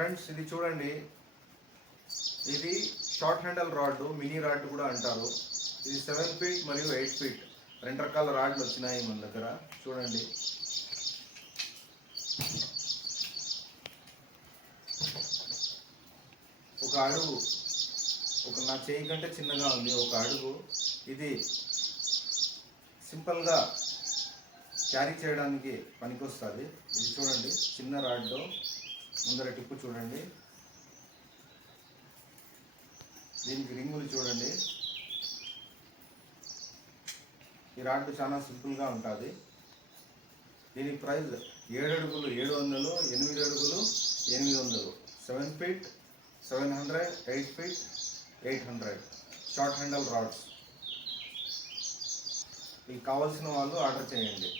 Friends ఇది చూడండి. ఇది short handle rod mini rod కూడా అంటారు. ఇది సెవెన్ ఫీట్ మరియు ఎయిట్ ఫీట్. రెండు రకాల రాడ్లు వచ్చినాయి మన దగ్గర. చూడండి. ఒక అడుగు. ఒక నా చేయి కంటే చిన్నగా ఉంది ఒక అడుగు. ఇది సింపుల్గా క్యారీ చేయడానికి పనికొస్తుంది. ఇది చూడండి చిన్న రాడ్లో ముందర టిప్పు చూడండి. దీనికి రింగులు చూడండి. ఈ రాడ్ చాలా సింపుల్గా ఉంటుంది. దీని ప్రైస్ ఏడు అడుగులు ఏడు వందలు ఎనిమిది అడుగులు ఎనిమిది వందలు. Seven feet seven hundred eight feet eight hundred. Short handle rods. మీకు కావాల్సిన వాళ్ళు ఆర్డర్ చేయండి.